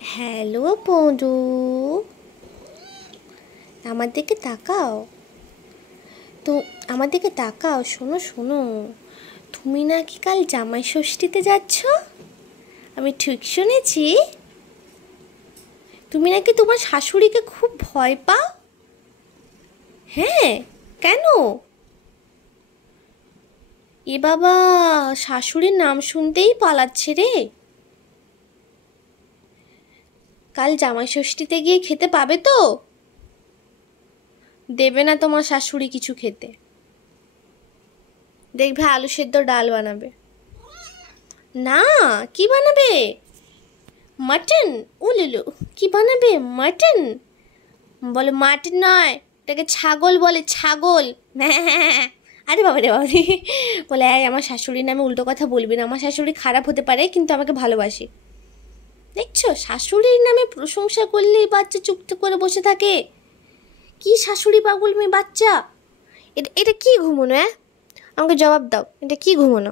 Hello পড়ু, আমার দিকে তাকাও তো, আমার দিকে তাকাও। শোনো শোনো, তুমি নাকি কাল জামাই ষষ্ঠীতে যাচ্ছ? আমি ঠিক শুনেছি? তুমি নাকি তোমার শাশুড়িকে খুব ভয় পাও? হ্যাঁ, কেন? এ বাবা, শাশুড়ির নাম শুনতেই পালাচ্ছে রে। কাল জামাই ষষ্ঠীতে গিয়ে খেতে পাবে তো? দেবে না তোমার শাশুড়ি কিছু খেতে, দেখবে আলু সেদ্ধ ডাল বানাবে। না, কি বানাবে? মাটন? উলুলু, কি বানাবে? মাটন? বলে মাটন নয়, এটাকে ছাগল বলে, ছাগল। আরে বাবা রে বাবা রে, বলে এই আমার শাশুড়ির নামে উল্টো কথা বলবি না, আমার শাশুড়ি খারাপ হতে পারে কিন্তু আমাকে ভালোবাসে। দেখছো, শাশুড়ির নামে প্রশংসা করলেই বাচ্চা চুপ করে বসে থাকে। কি শাশুড়ি পাগল মেয়ে বাচ্চা! এটা এটা কি ঘুমোনো? আমাকে জবাব দাও, এটা কি ঘুমোনো?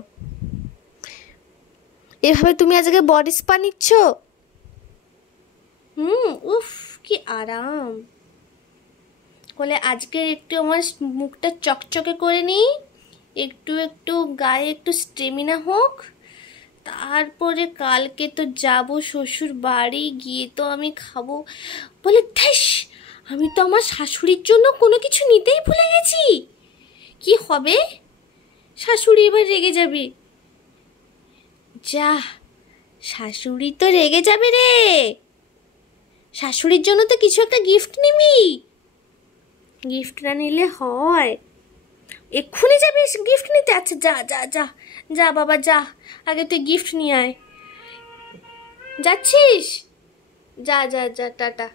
এভাবে তুমি আজকে বডি স্পা নিচ্ছ? উফ, কি আরাম। বলে আজকে একটু আমার মুখটা চকচকে করে নিই, একটু একটু গায়ে একটু স্টেমিনা হোক, তারপরে কালকে তো যাব শ্বশুর বাড়ি, গিয়ে তো আমি খাবো। বলে ধ্যাস, আমি তো আমার শাশুড়ির জন্য কোনো কিছু নিতেই ভুলে গেছি। কি হবে? শাশুড়ি এবার রেগে যাবে। যা, শাশুড়ি তো রেগে যাবে রে। শাশুড়ির জন্য তো কিছু একটা গিফট নিবি। গিফট না নিলে হয়? এক্ষুনি যাবি গিফট নিতে? আচ্ছা যা যা যা, যা বাবা যা, আগে তুই গিফট নিয়ে আয়। যাচ্ছিস? যা যা যা, টাটা।